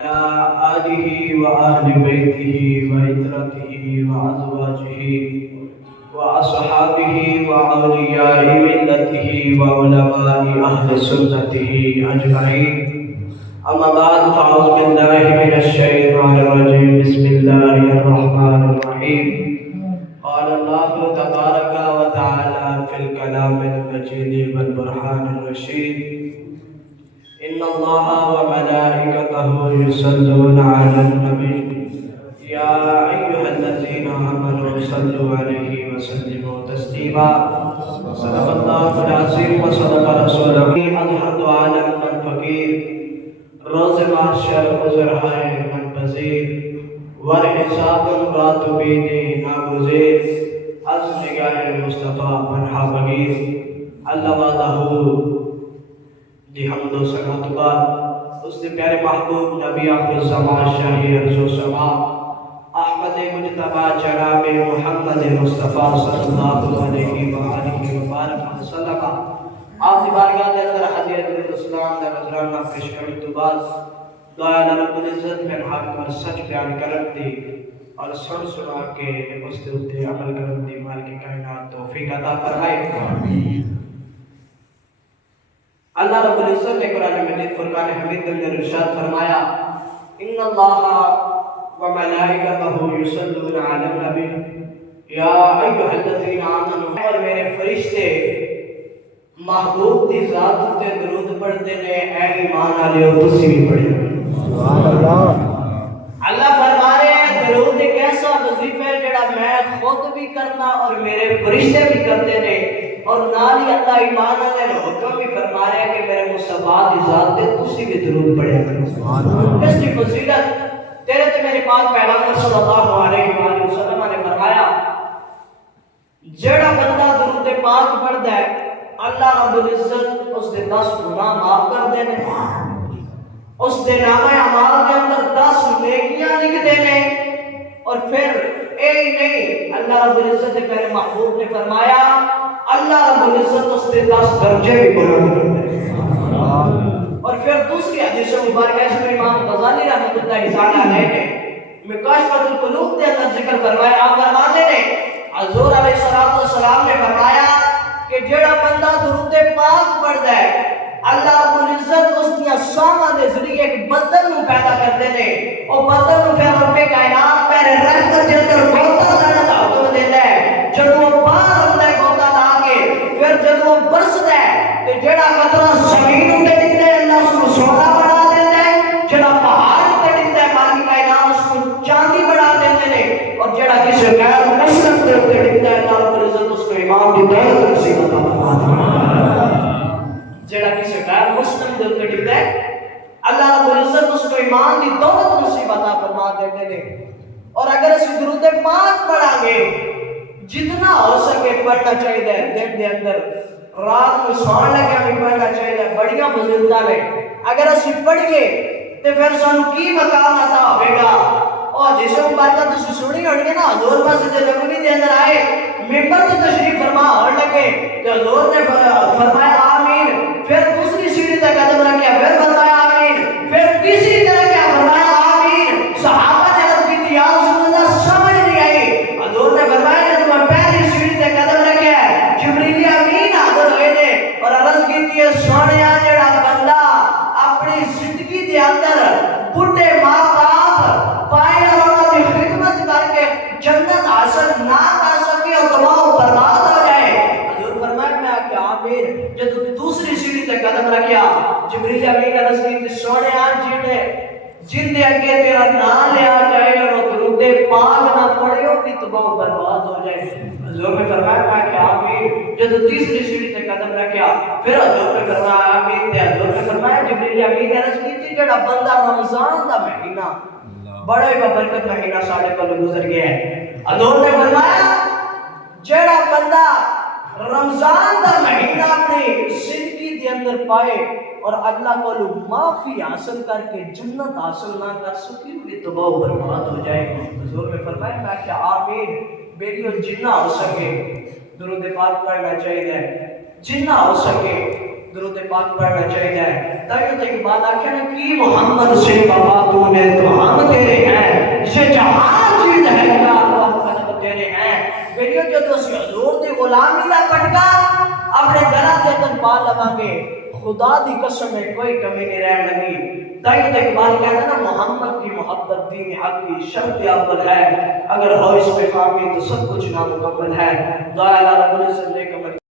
على آله وأهل بيته وعترته وأزواجه وأصحابه وأولياء ملته وعلماء أهل سنته أجمعين. أما بعد فأعوذ بالله من الشيطان الرجيم. بسم الله الرحمن الرحيم. قال الله تبارك وتعالى في الكلام المجيد والبرهان الرشيد: إن الله وملائكته يصلون على النبي يا أيها الذين آمنوا صلوا عليه وسلموا تسليما. صدق الله العظيم وصدق رسوله. اظہر عالم من فقیر، روز محشر عذر ہے من پذیر، ور حساب راتبین ناگزیر، از نگاہ مصطفیٰ پنہا بگیر. اللہ وعدہ دی حمد و ثنا تو بعد اس نے پیارے محبوب نبی آخر الزمان شاہی عرض و سما احمد مجتبہ جناب محمد مصطفیٰ صلی اللہ علیہ وآلہ وبارک وسلم آپ کی بارگاہ کے اندر حضرت الاسلام در نظرانہ پیش کرنے تو بعد دعا رب العزت میں حق پر سچ بیان کرن دی اور سنا کے اس کے اوپر عمل کرن دی مالک کائنات توفیق عطا فرمائے. اللہ رب العزت نے قرآن مجید فرقان حمید کے اندر ارشاد فرمایا: ان اللہ و ملائکتہ یصلون علی النبی یا ایھا الذین آمنوا. اور میرے فرشتے محبوب دی ذات تے درود پڑھتے نے. اے ایمان والےو تسی بھی پڑھو. سبحان اللہ. اللہ فرما رہے ہیں درود ایک ایسا وظیفہ ہے جڑا میں خود بھی کرنا اور میرے فرشتے بھی کرتے نے، اور نال ہی اللہ ایمان والے حکم بھی فرما رہے ہیں کہ میرے مصطفیٰ دی ذات تے تسی بھی درود پڑھیا کرو. اس کی فضیلت تیرے تے میرے پاک پیغمبر صلی اللہ علیہ وآلہ وسلم نے فرمایا جڑا بندہ درود پاک پڑھدا ہے اللہ رب العزت اس دے 10 گناہ معاف کر دینے، اس دے نامہ اعمال کے اندر 10 نیکیاں لکھ دینے. اور پھر اے نہیں، اللہ رب العزت نے میرے محبوب نے فرمایا اللہ رب العزت اس کے 10 درجے بھی بلند کر دے. اور پھر دوسری حدیث مبارکہ اس میں امام غزالی رحمۃ اللہ علیہ نے مکاشفۃ القلوب کے اندر ذکر فرمایا. آپ فرماتے ہیں حضور علیہ السلام نے فرمایا کہ جڑا بندہ درود پاک پڑھدا ہے اللہ رب العزت اس کی سانواں دے ذریعے ایک بدن نو پیدا کرتے ہیں. اور بدن نو پھر رب کائنات پہلے رحمت کے اندر گوتا لانا دا حکم دیتا ہے. جب وہ باہر ہوتا ہے گوتا لا کے پھر جب وہ برستا ہے تو جڑا قطرہ زمین اتے ڈگتا ہے اللہ اس کو سونا بنا دیتا ہے، جڑا پہاڑ اتے ڈگتا ہے مالک کائنات اس کو چاندی بنا دیتے ہیں، اور جڑا کسی غیر مسلم کے اتے ڈگتا ہے اللہ رب العزت اس کو ایمان دی دولت نصیب عطا فرماتا ہے. جڑا کسی غیر مسلم کے اتے ڈگتا ہے اللہ رب العزت اس کو ایمان دی دولت نصیب عطا فرما دیتے ہیں. اور اگر اس درود پاک پڑھا گے جتنا ہو سکے پڑھنا چاہیے، دن دے اندر رات کو سونے لگے بھی پڑھنا چاہیے، بڑیاں فضیلتاں نے. اگر اسی پڑھیے تو پھر سانو کی مقام عطا ہوئے گا. اور جس بات تسی سنی ہونی ہے نا، حضور مسجد نبوی دے اندر آئے ممبر تے تشریف فرما ہونے لگے تو حضور نے فرمایا آمین، پھر دوسری سیڑھی تے قدم رکھیا پھر فرمایا آمین، پھر تیسری طرح کیا فرمایا آمین. صحابہ نے عرض کی یا رسول اللہ سمجھ نہیں آئی. حضور نے فرمایا کہ تم پہلی سیڑھی تے قدم رکھیا ہے جبریل امین حاضر ہوئے نے اور عرض کی سونیا جڑا بندہ اپنی زندگی دے اندر بڈھے ماں باپ پائے اور انہاں دی خدمت کر کے جنت حاصل نہ کر سکے اور تمام برباد ہو جائے. حضور فرمایا میں کہ آمین. جب دوسری سیڑھی تے قدم رکھیا جبریل امین عرض کی سونیا جن دے اگے تیرا نام لیا جائے اور درود پاک نہ پڑھے ہو کہ تمام برباد ہو جائے. حضور نے فرمایا کہ آمین. جب تیسری سیڑھی تے قدم رکھیا پھر حضور نے فرمایا آمین. حضور نے فرمایا جبریل امین عرض کی جڑا بندہ رمضان دا مہینہ بڑا ہی برکت مہینہ ساڈے کول گزر گیا ہے. حضور نے فرمایا جڑا بندہ رمضان دا مہینہ اپنی زندگی دے اندر پائے اور اللہ کو معافی حاصل کر کے جنت حاصل نہ کر سکی وہ تباہ و برباد ہو جائے. حضور نے فرمایا میں کہ آمین. بیٹیوں جتنا ہو سکے درود پاک پڑھنا چاہیے، جتنا ہو سکے درود پاک پڑھنا چاہیے. تبھی تو ایک بات آخر ہے کہ محمد سے وفا تو ویڈیو جو دوستی حضور دی غلامی دا کٹکا اپنے گھرہ دے اندر پا لگانگے خدا دی قسم میں کوئی کمی نہیں رہ لگی تائی تو اقبال کہتا ہے نا محمد کی محبت دین حق کی شرط اول ہے اگر ہو اس میں خامی تو سب کچھ نامکمل ہے دعا اللہ رب العزت نے